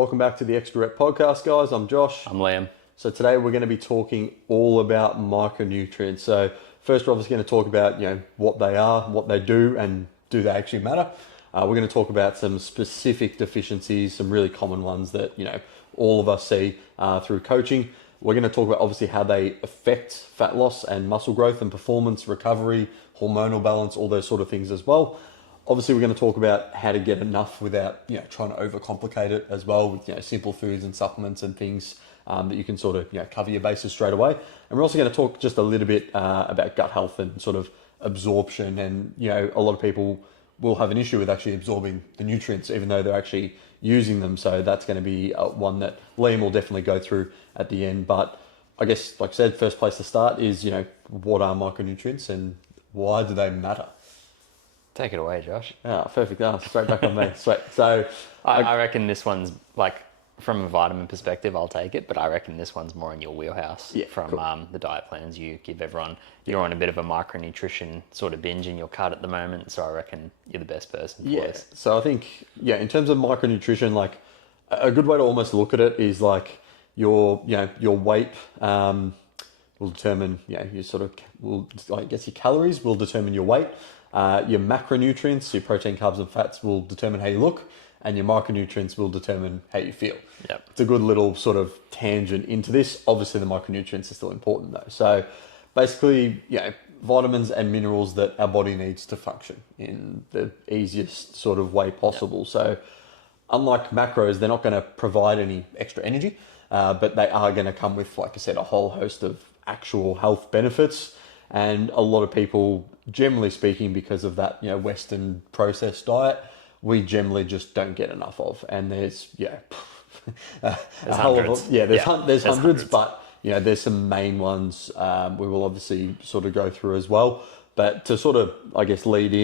Welcome back to the Extra Rep Podcast, guys. I'm Josh. I'm Liam. So today we're going to be talking all about micronutrients. So first we're obviously going to talk about, what they are, what they do, and do they actually matter? We're going to talk about some specific deficiencies, some really common ones that, all of us see through coaching. We're going to talk about obviously how they affect fat loss and muscle growth and performance, recovery, hormonal balance, all those sort of things as well. Obviously, we're going to talk about how to get enough without, trying to overcomplicate it as well with, simple foods and supplements and things that you can sort of, cover your bases straight away. And we're also going to talk just a little bit about gut health and sort of absorption. And, a lot of people will have an issue with actually absorbing the nutrients, even though they're actually using them. So that's going to be one that Liam will definitely go through at the end. But I guess, like I said, first place to start is, what are micronutrients and why do they matter? Take it away, Josh. Yeah, perfect. Straight back on me. Sweet. So I reckon this one's like, from a vitamin perspective, I'll take it, but I reckon this one's more in your wheelhouse from cool. The diet plans you give everyone. You're on a bit of a micronutrition sort of binge in your cut at the moment, so I reckon you're the best person for this. So I think, in terms of micronutrition, like a good way to almost look at it is like your weight will determine, your sort of, your calories will determine your weight. Your macronutrients, your protein, carbs, and fats will determine how you look, and your micronutrients will determine how you feel. Yep. It's a good little sort of tangent into this. Obviously, the micronutrients are still important though. So basically, vitamins and minerals that our body needs to function in the easiest sort of way possible. Yep. So unlike macros, they're not going to provide any extra energy, but they are going to come with, like I said, a whole host of actual health benefits. And a lot of people, generally speaking, because of that, Western processed diet, we generally just don't get enough of. And there's, hundreds. There's hundreds, but, there's some main ones we will obviously sort of go through as well. But to sort of, I guess, lead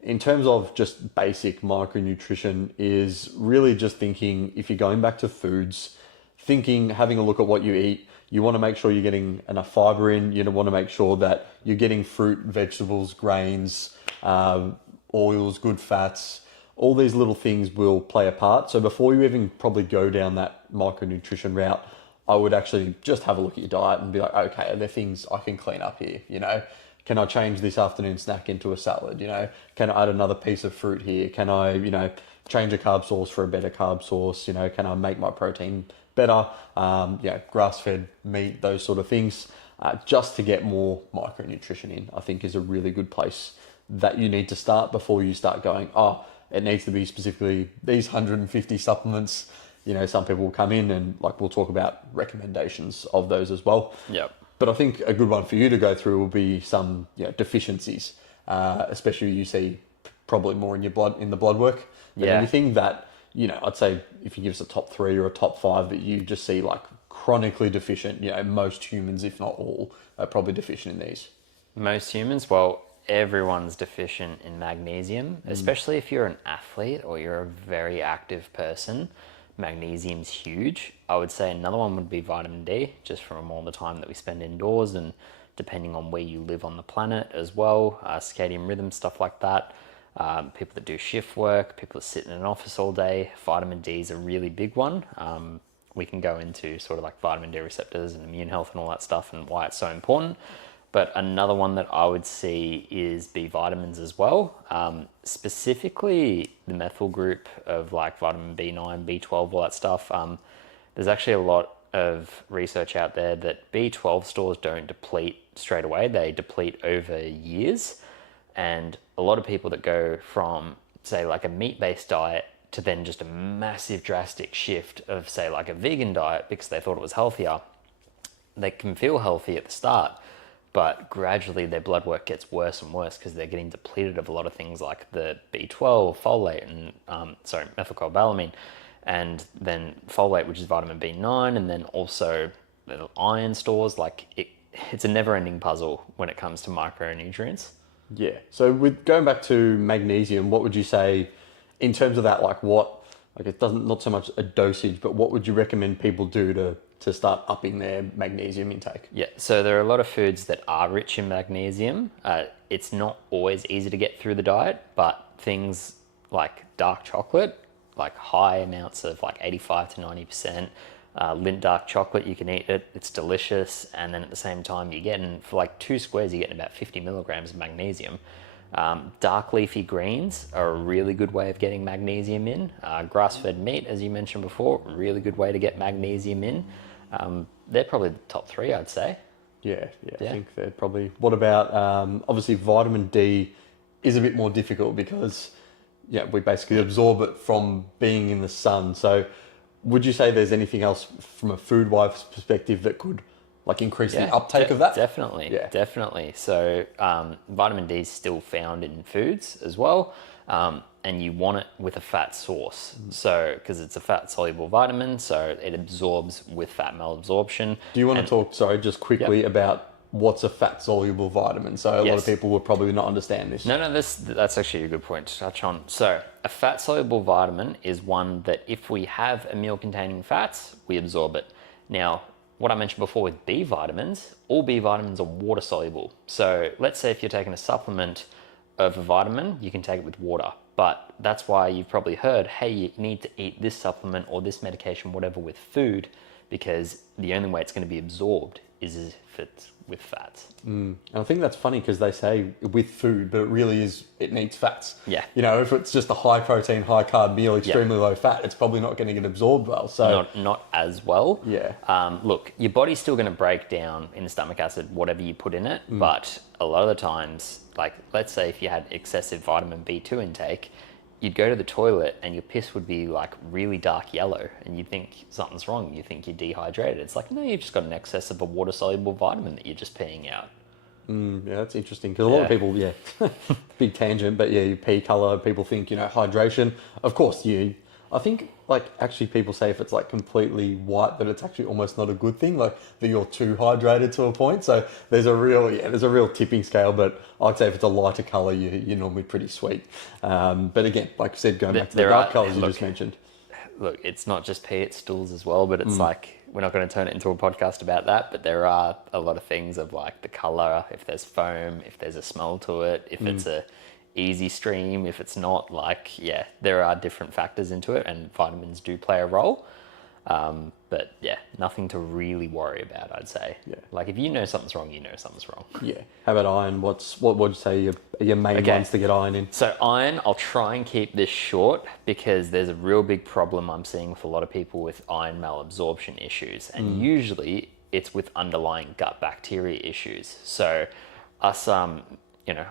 in terms of just basic micronutrition is really just thinking, if you're going back to foods, having a look at what you eat. You want to make sure you're getting enough fiber in. You want to make sure that you're getting fruit, vegetables, grains, oils, good fats. All these little things will play a part. So before you even probably go down that micronutrition route, I would actually just have a look at your diet and be like, okay, are there things I can clean up here? Can I change this afternoon snack into a salad? Can I add another piece of fruit here? Can I, change a carb source for a better carb source? Can I make my protein better, grass-fed meat, those sort of things, just to get more micronutrition in, I think is a really good place that you need to start before you start going, it needs to be specifically these 150 supplements. Some people will come in and we'll talk about recommendations of those as well. Yep. But I think a good one for you to go through will be some deficiencies, especially you see probably more in the blood work than anything that, I'd say if you give us a top 3 or a top 5 that you just see chronically deficient, most humans, if not all, are probably deficient in these. Most humans, well, everyone's deficient in magnesium, especially if you're an athlete or you're a very active person. Magnesium's huge. I would say another one would be vitamin D, just from all the time that we spend indoors and depending on where you live on the planet as well, circadian rhythm, stuff like that. People that do shift work, people that sit in an office all day, vitamin D is a really big one. We can go into sort of vitamin D receptors and immune health and all that stuff and why it's so important. But another one that I would see is B vitamins as well. Specifically the methyl group of vitamin B9, B12, all that stuff. There's actually a lot of research out there that B12 stores don't deplete straight away. They deplete over years. And a lot of people that go from, say, a meat-based diet to then just a massive drastic shift of, say, a vegan diet because they thought it was healthier, they can feel healthy at the start, but gradually their blood work gets worse and worse because they're getting depleted of a lot of things like the B12, folate, and methylcobalamin, and then folate, which is vitamin B9, and then also the iron stores. It's a never-ending puzzle when it comes to micronutrients. Yeah. So with going back to magnesium, what would you say in terms of that? Not so much a dosage, but what would you recommend people do to start upping their magnesium intake? Yeah. So there are a lot of foods that are rich in magnesium. It's not always easy to get through the diet, but things like dark chocolate, like high amounts of like 85 to 90%. Lindt dark chocolate, you can eat it, it's delicious, and then at the same time you're getting, for like 2 squares, you're getting about 50 milligrams of magnesium. Dark leafy greens are a really good way of getting magnesium in. Grass-fed meat, as you mentioned before, really good way to get magnesium in. They're probably the top 3, I'd say. Yeah, I think they're probably. What about obviously vitamin D is a bit more difficult because we basically absorb it from being in the sun. So would you say there's anything else from a food-wise perspective that could like increase the uptake of that? Definitely. So vitamin D is still found in foods as well, and you want it with a fat source. So because it's a fat-soluble vitamin, so it absorbs with fat malabsorption. Do you want to talk, just quickly about what's a fat-soluble vitamin? So a lot of people would probably not understand this. No, that's actually a good point to touch on. So a fat-soluble vitamin is one that if we have a meal containing fats, we absorb it. Now, what I mentioned before with B vitamins, all B vitamins are water soluble. So let's say if you're taking a supplement of a vitamin, you can take it with water. But that's why you've probably heard, hey, you need to eat this supplement or this medication, whatever, with food, because the only way it's going to be absorbed is if it's with fats. And I think that's funny because they say with food, but it really is, it needs fats. Yeah. If it's just a high protein, high carb meal, extremely low fat, it's probably not going to get absorbed well. So not as well. Yeah. Look, your body's still going to break down in the stomach acid whatever you put in it, but a lot of the times, like let's say if you had excessive vitamin B2 intake, you'd go to the toilet and your piss would be like really dark yellow and you'd think something's wrong. You think you're dehydrated. It's like, no, you've just got an excess of a water-soluble vitamin that you're just peeing out. Yeah, that's interesting because a lot of people, big tangent, but you pee color, people think, hydration. Of course, I think like actually people say if it's like completely white that it's actually almost not a good thing, like that you're too hydrated to a point. So there's a real tipping scale, but I'd say if it's a lighter color, you're normally pretty sweet. But again, like I said, going back to the dark colors you just mentioned. Look, it's not just pee, it's stools as well, but it's like, we're not going to turn it into a podcast about that, but there are a lot of things of like the color, if there's foam, if there's a smell to it, if it's a easy stream, if it's not, there are different factors into it and vitamins do play a role. But nothing to really worry about, I'd say. Yeah. Like if you know something's wrong, you know something's wrong. Yeah. How about iron? What would you say are your main ones to get iron in? So iron, I'll try and keep this short because there's a real big problem I'm seeing with a lot of people with iron malabsorption issues. And usually it's with underlying gut bacteria issues. So us, I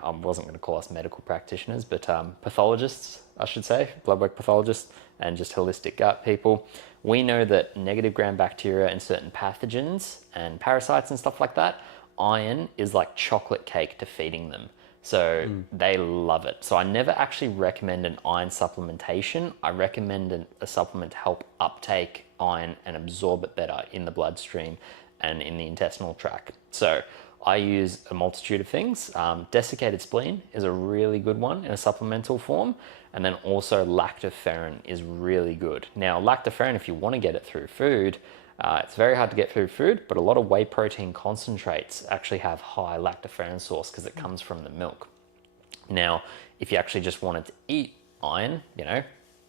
wasn't going to call us medical practitioners, but pathologists, I should say, blood work pathologists and just holistic gut people. We know that negative gram bacteria and certain pathogens and parasites and stuff like that, iron is like chocolate cake to feeding them. So they love it. So I never actually recommend an iron supplementation. I recommend a supplement to help uptake iron and absorb it better in the bloodstream and in the intestinal tract. So I use a multitude of things. Desiccated spleen is a really good one in a supplemental form. And then also lactoferrin is really good. Now, lactoferrin, if you want to get it through food, it's very hard to get through food, but a lot of whey protein concentrates actually have high lactoferrin source because it comes from the milk. Now, if you actually just wanted to eat iron,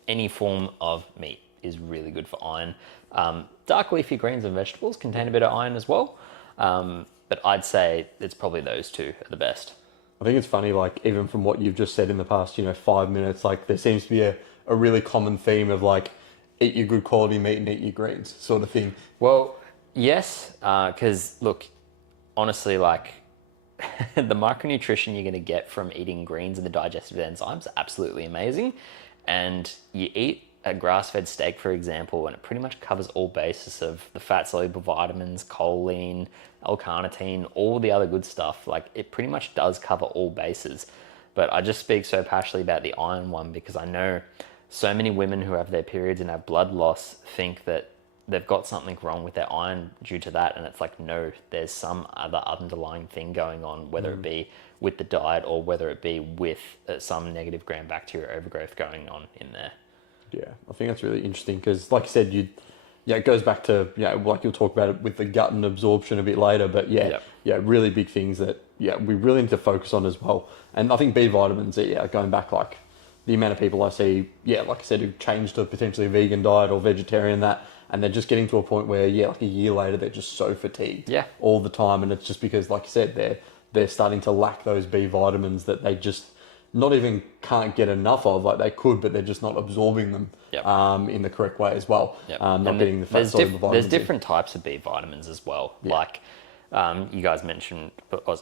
any form of meat is really good for iron. Dark leafy greens and vegetables contain a bit of iron as well. But I'd say it's probably those two are the best. I think it's funny, like, even from what you've just said in the past, 5 minutes, like, there seems to be a really common theme of, like, eat your good quality meat and eat your greens sort of thing. Well, yes, because, look, honestly, like, the micronutrition you're going to get from eating greens and the digestive enzymes are absolutely amazing. And you eat a grass-fed steak, for example, and it pretty much covers all bases of the fat-soluble vitamins, choline, L-carnitine, all the other good stuff. Like, it pretty much does cover all bases. But I just speak so passionately about the iron one because I know so many women who have their periods and have blood loss think that they've got something wrong with their iron due to that. And it's like, no, there's some other underlying thing going on, whether it be with the diet or whether it be with some negative gram bacteria overgrowth going on in there. Yeah, I think that's really interesting because, like you said, it goes back to, like you'll talk about it with the gut and absorption a bit later, but really big things that, we really need to focus on as well. And I think B vitamins, going back like the amount of people I see, like I said, who've changed to potentially a vegan diet or vegetarian, and they're just getting to a point where, like a year later, they're just so fatigued all the time. And it's just because, like you said, they're starting to lack those B vitamins that they just not even can't get enough of. Like they could, but they're just not absorbing them in the correct way as well. Not getting the fat soluble vitamins. There's different types of B vitamins as well. Like you guys mentioned,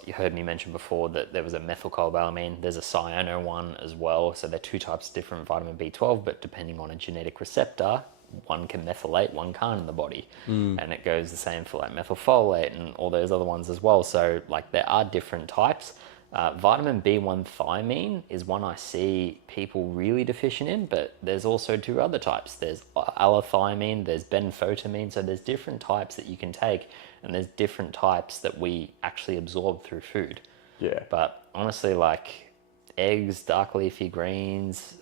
you heard me mention before that there was a methylcobalamin. There's a cyano one as well. So they're two types of different vitamin B12, but depending on a genetic receptor, one can methylate, one can't in the body. And it goes the same for like methylfolate and all those other ones as well. So like there are different types. Vitamin B1 thiamine is one I see people really deficient in, but there's also two other types. There's allothymine, there's benfotiamine. So there's different types that you can take, and there's different types that we actually absorb through food. But honestly, like eggs, dark leafy greens,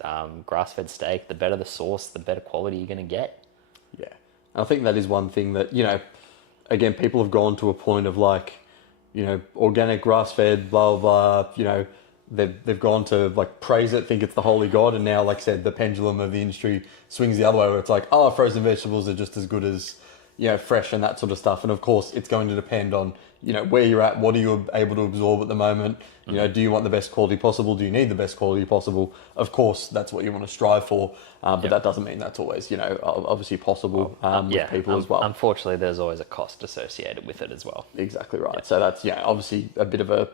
grass-fed steak, the better the sauce, the better quality you're going to get. And I think that is one thing that, again, people have gone to a point of like, organic, grass-fed, blah, blah, blah, they've gone to like praise it, think it's the holy god. And now, like I said, the pendulum of the industry swings the other way where it's like, oh, frozen vegetables are just as good as, fresh and that sort of stuff. And of course, it's going to depend on, where you're at, what are you able to absorb at the moment? Do you want the best quality possible? Do you need the best quality possible? Of course, that's what you want to strive for. But that doesn't mean that's always, obviously possible with people as well. Unfortunately, there's always a cost associated with it as well. Exactly right. So that's, obviously a bit of a,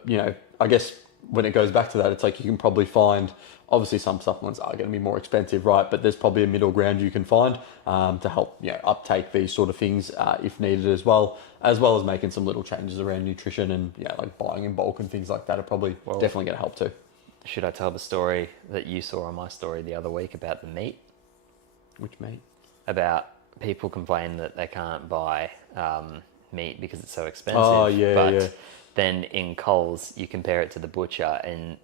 I guess when it goes back to that, it's like you can probably find, obviously some supplements are going to be more expensive, right? But there's probably a middle ground you can find to help uptake these sort of things if needed as well as making some little changes around nutrition and like buying in bulk and things like that are probably definitely going to help too. Should I tell the story that you saw on my story the other week about the meat? Which meat? About people complain that they can't buy meat because it's so expensive. Oh, yeah, but then in Coles, you compare it to the butcher and,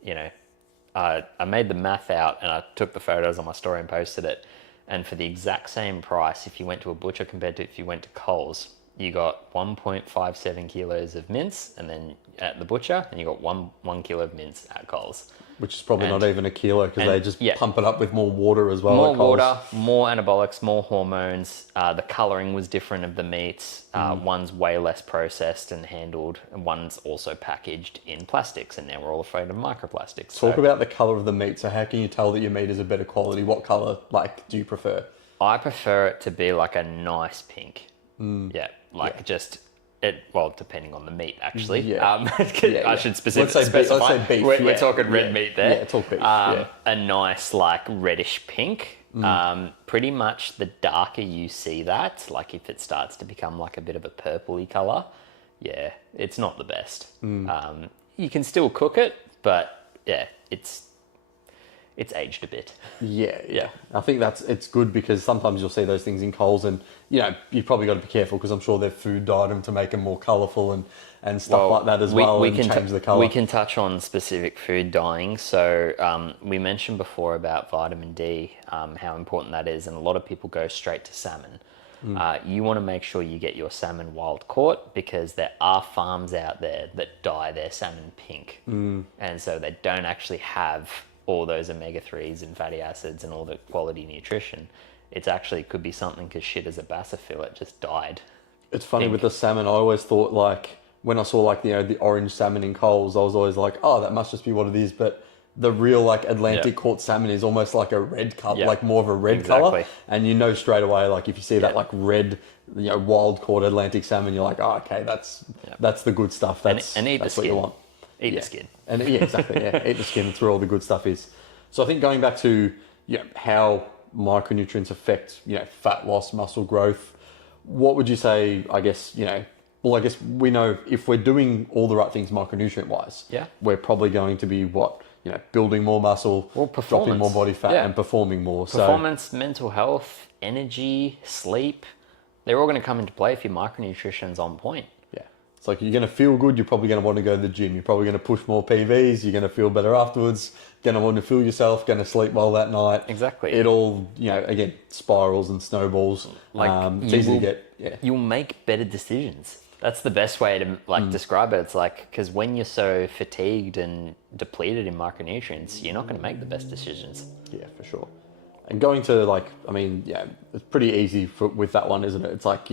I made the math out and I took the photos on my story and posted it. And for the exact same price, if you went to a butcher compared to if you went to Coles, you got 1.57 kilos of mince, and then at the butcher, and you got one kilo of mince at Coles. Which is probably not even a kilo because they just pump it up with more water as well. More water, more anabolics, more hormones. The colouring was different of the meats. One's way less processed and handled, and one's also packaged in plastics, and now we're all afraid of microplastics. Talk about the colour of the meat. So how can you tell that your meat is a better quality? What colour do you prefer? I prefer it to be like a nice pink. Just... depending on the meat, actually. I should specify. Let's say beef. We're talking red meat there. Yeah, talk beef. A nice, like, reddish pink. Pretty much the darker you see that, like if it starts to become like a bit of a purpley colour, it's not the best. You can still cook it, but it's aged a bit. Yeah. I think it's good because sometimes you'll see those things in Coles and, you've probably got to be careful because I'm sure they've food dyed them to make them more colourful and stuff like that as well and change the colour. We can touch on specific food dyeing. So we mentioned before about vitamin D, how important that is, and a lot of people go straight to salmon. You want to make sure you get your salmon wild caught because there are farms out there that dye their salmon pink. And so they don't actually have all those omega-3s and fatty acids and all the quality nutrition. It's actually could be something as shit as a bassifillet just died. It's funny with the salmon. I always thought like when I saw like the orange salmon in Coles, I was always like, oh, that must just be what it is. But the real like Atlantic caught salmon is almost like a red color, like more of a red color. And straight away, like if you see that like red, wild caught Atlantic salmon, you're like, oh, okay, that's the good stuff. That's what you want. Eat the skin. And exactly. Eat the skin. That's where all the good stuff is. So I think going back to how micronutrients affect fat loss, muscle growth, what would you say? I guess I guess we know if we're doing all the right things micronutrient wise, we're probably going to be building more muscle, dropping more body fat, and performing more. Performance, mental health, energy, sleep, they're all going to come into play if your micronutrition's on point. It's like you're going to feel good, you're probably going to want to go to the gym, you're probably going to push more PVs, you're going to feel better afterwards, going to want to feel yourself, going to sleep well that night. Exactly. It all, again, spirals and snowballs. It's easy to get. You'll make better decisions. That's the best way to like describe it. It's like, because when you're so fatigued and depleted in micronutrients, you're not going to make the best decisions. Yeah, for sure. And going to like, I mean, yeah, it's pretty easy with that one, isn't it? It's like,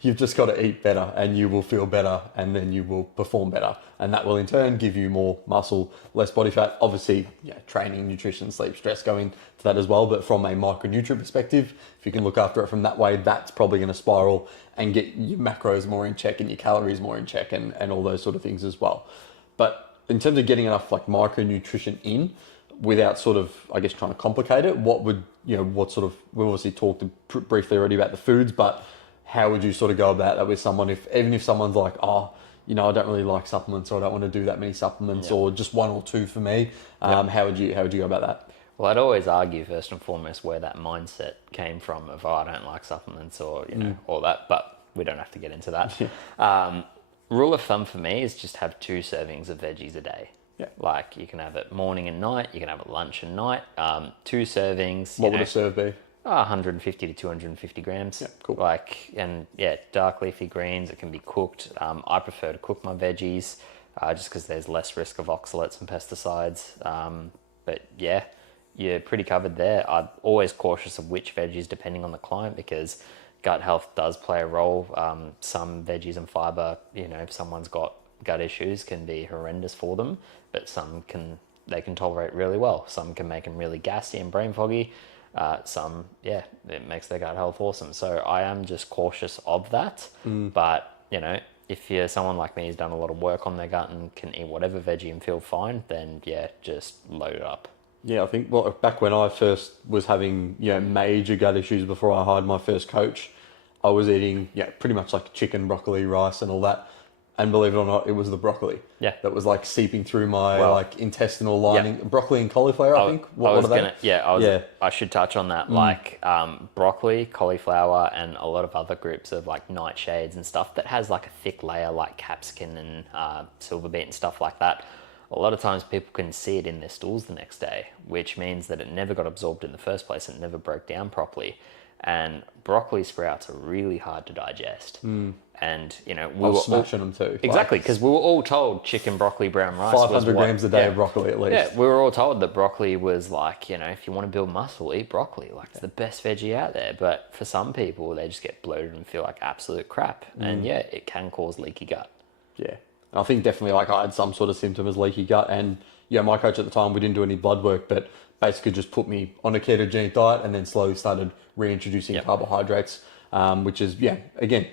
you've just got to eat better and you will feel better and then you will perform better. And that will in turn give you more muscle, less body fat. Obviously, training, nutrition, sleep, stress go into that as well. But from a micronutrient perspective, if you can look after it from that way, that's probably going to spiral and get your macros more in check and your calories more in check and all those sort of things as well. But in terms of getting enough like micronutrition in, without sort of, I guess, trying to complicate it, what would, what sort of, we obviously talked briefly already about the foods, but how would you sort of go about that with someone, even if someone's like, oh, I don't really like supplements, or I don't want to do that many supplements, or just one or two for me, how would you go about that? Well, I'd always argue first and foremost where that mindset came from of, oh, I don't like supplements or, all that, but we don't have to get into that. Rule of thumb for me is just have 2 servings of veggies a day. Yeah. Like you can have it morning and night, you can have it lunch and night, 2 servings. What would a serve be? 150 to 250 grams. Yeah, cool. Like, and dark leafy greens, it can be cooked. I prefer to cook my veggies just because there's less risk of oxalates and pesticides. But yeah, you're pretty covered there. I'm always cautious of which veggies depending on the client because gut health does play a role. Some veggies and fiber, if someone's got gut issues can be horrendous for them, but some they can tolerate really well. Some can make them really gassy and brain foggy. Some, it makes their gut health awesome. So I am just cautious of that. But, if you're someone like me who's done a lot of work on their gut and can eat whatever veggie and feel fine, then just load it up. Yeah, I think back when I first was having, major gut issues before I hired my first coach, I was eating, pretty much like chicken, broccoli, rice and all that. And believe it or not, it was the broccoli that was like seeping through my intestinal lining. Broccoli and cauliflower, I think. I should touch on that. Like broccoli, cauliflower, and a lot of other groups of like nightshades and stuff that has like a thick layer like capsicum and silver beet and stuff like that. A lot of times people can see it in their stools the next day, which means that it never got absorbed in the first place. It never broke down properly. And broccoli sprouts are really hard to digest. And, we were smashing them too. Exactly, because we were all told chicken, broccoli, brown rice 500 grams a day of broccoli at least. Yeah, we were all told that broccoli was like, if you want to build muscle, eat broccoli. Like, it's the best veggie out there. But for some people, they just get bloated and feel like absolute crap. And it can cause leaky gut. Yeah. I think definitely I had some sort of symptom as leaky gut. And, my coach at the time, we didn't do any blood work, but basically just put me on a ketogenic diet and then slowly started reintroducing carbohydrates, which is, again,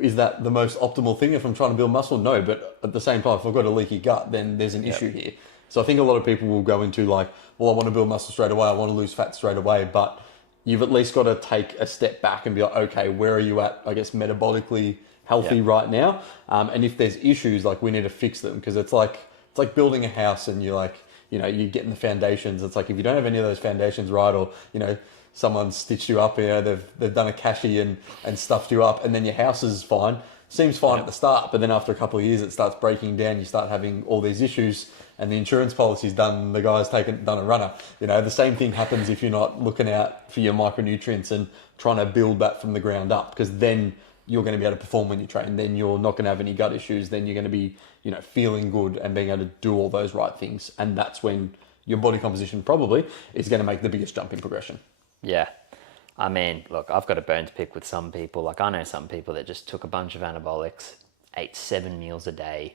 is that the most optimal thing if I'm trying to build muscle? No, but at the same time, if I've got a leaky gut, then there's an issue here. So I think a lot of people will go into like, well, I want to build muscle straight away, I want to lose fat straight away, but you've at least got to take a step back and be like, okay, where are you at, I guess, metabolically healthy right now? And if there's issues, like we need to fix them, because it's like building a house and you're like, you're getting the foundations. It's like if you don't have any of those foundations right, or, someone's stitched you up, they've done a cashie and stuffed you up, and then your house is fine. Seems fine at the start, but then after a couple of years, it starts breaking down. You start having all these issues, and the insurance policy's done. The guy's done a runner. The same thing happens if you're not looking out for your micronutrients and trying to build that from the ground up, because then you're going to be able to perform when you train. Then you're not going to have any gut issues. Then you're going to be, feeling good and being able to do all those right things. And that's when your body composition probably is going to make the biggest jump in progression. Yeah. I mean, look, I've got a bone to pick with some people. Like, I know some people that just took a bunch of anabolics, ate 7 meals a day,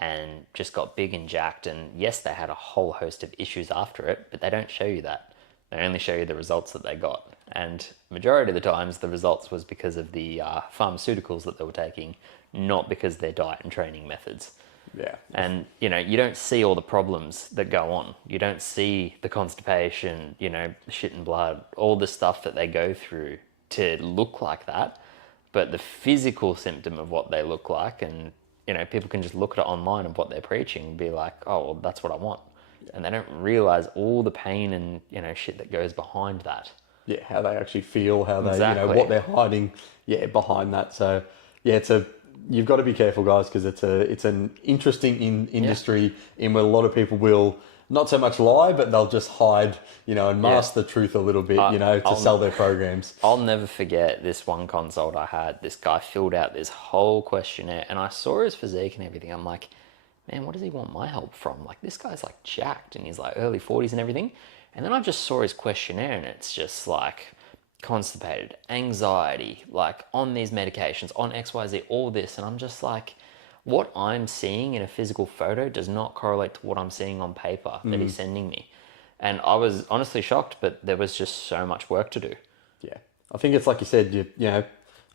and just got big and jacked. And yes, they had a whole host of issues after it, but they don't show you that. They only show you the results that they got. And majority of the times, the results was because of the pharmaceuticals that they were taking, not because of their diet and training methods. Yeah. And, you don't see all the problems that go on. You don't see the constipation, shit and blood, all the stuff that they go through to look like that. But the physical symptom of what they look like, and, people can just look at it online of what they're preaching and be like, oh, well, that's what I want. Yeah. And they don't realize all the pain and, shit that goes behind that. Yeah, how they actually feel, how they, what they're hiding, behind that. So, you've got to be careful, guys, because it's an interesting industry in where a lot of people will not so much lie, but they'll just hide, and mask the truth a little bit, to sell their programs. I'll never forget this one consult I had. This guy filled out this whole questionnaire, and I saw his physique and everything. I'm like, man, what does he want my help from? Like, this guy's like jacked and he's like early 40s and everything. And then I just saw his questionnaire and it's just like constipated, anxiety, like on these medications, on XYZ, all this. And I'm just like, what I'm seeing in a physical photo does not correlate to what I'm seeing on paper that he's sending me. And I was honestly shocked, but there was just so much work to do. Yeah. I think it's like you said,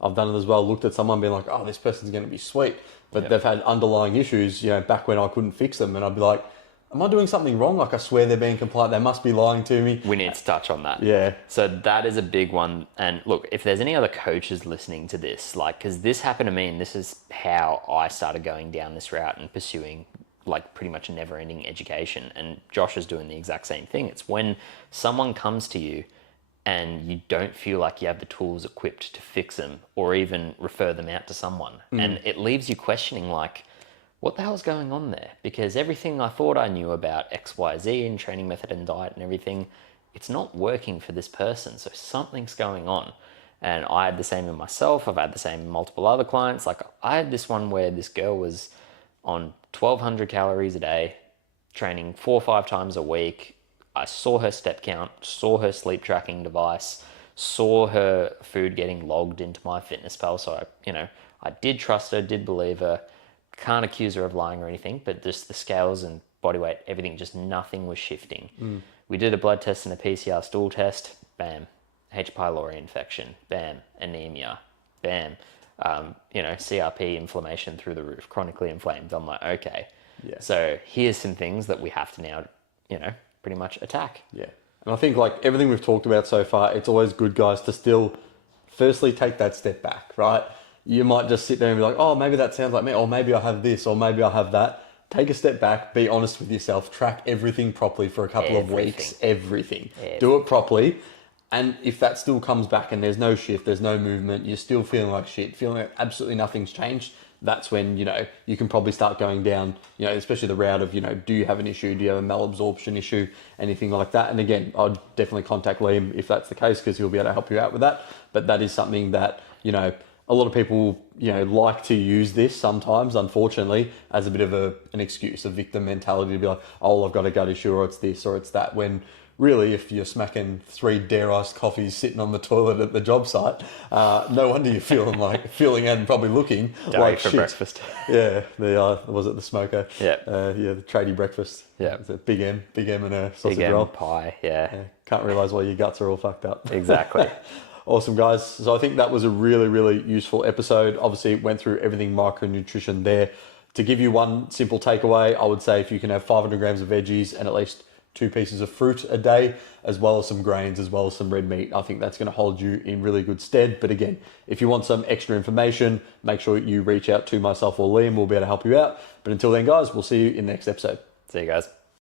I've done it as well, looked at someone being like, oh, this person's going to be sweet. But they've had underlying issues, back when I couldn't fix them. And I'd be like, am I doing something wrong? Like, I swear they're being compliant. They must be lying to me. We need to touch on that. Yeah. So that is a big one. And look, if there's any other coaches listening to this, like, because this happened to me and this is how I started going down this route and pursuing like pretty much a never-ending education. And Josh is doing the exact same thing. It's when someone comes to you and you don't feel like you have the tools equipped to fix them or even refer them out to someone. And it leaves you questioning, like, what the hell's going on there? Because everything I thought I knew about XYZ and training method and diet and everything, it's not working for this person. So something's going on. And I had the same in myself. I've had the same in multiple other clients. Like, I had this one where this girl was on 1,200 calories a day, training 4 or 5 times a week. I saw her step count, saw her sleep tracking device, saw her food getting logged into my MyFitnessPal. So I did trust her, did believe her. Can't accuse her of lying or anything, but just the scales and body weight, everything, just nothing was shifting. We did a blood test and a PCR stool test. Bam. H. pylori infection. Bam. Anemia. Bam. CRP inflammation through the roof, chronically inflamed. I'm like, okay. Yeah. So here's some things that we have to now, pretty much attack. Yeah. And I think like everything we've talked about so far, it's always good, guys, to still firstly take that step back, right? You might just sit there and be like, oh, maybe that sounds like me, or maybe I have this, or maybe I have that. Take a step back, be honest with yourself, track everything properly for a couple of weeks, everything. Do it properly. And if that still comes back and there's no shift, there's no movement, you're still feeling like shit, feeling like absolutely nothing's changed, that's when, you can probably start going down, especially the route of, do you have an issue? Do you have a malabsorption issue? Anything like that. And again, I'd definitely contact Liam if that's the case, because he'll be able to help you out with that. But that is something that, a lot of people, like to use this sometimes, unfortunately, as a bit of an excuse, a victim mentality to be like, oh, I've got a gut issue, or it's this, or it's that, when really, if you're smacking 3 dare-iced coffees sitting on the toilet at the job site, no wonder you're feeling and probably looking like for shit. breakfast. Yeah, was it the smoker? Yeah. The tradie breakfast. Yeah. It's a big M and a sausage Big M roll. pie, yeah. Can't realise why your guts are all fucked up. Exactly. Awesome, guys. So I think that was a really, really useful episode. Obviously, it went through everything micronutrition there. To give you one simple takeaway, I would say if you can have 500 grams of veggies and at least 2 pieces of fruit a day, as well as some grains, as well as some red meat, I think that's going to hold you in really good stead. But again, if you want some extra information, make sure you reach out to myself or Liam. We'll be able to help you out. But until then, guys, we'll see you in the next episode. See you guys.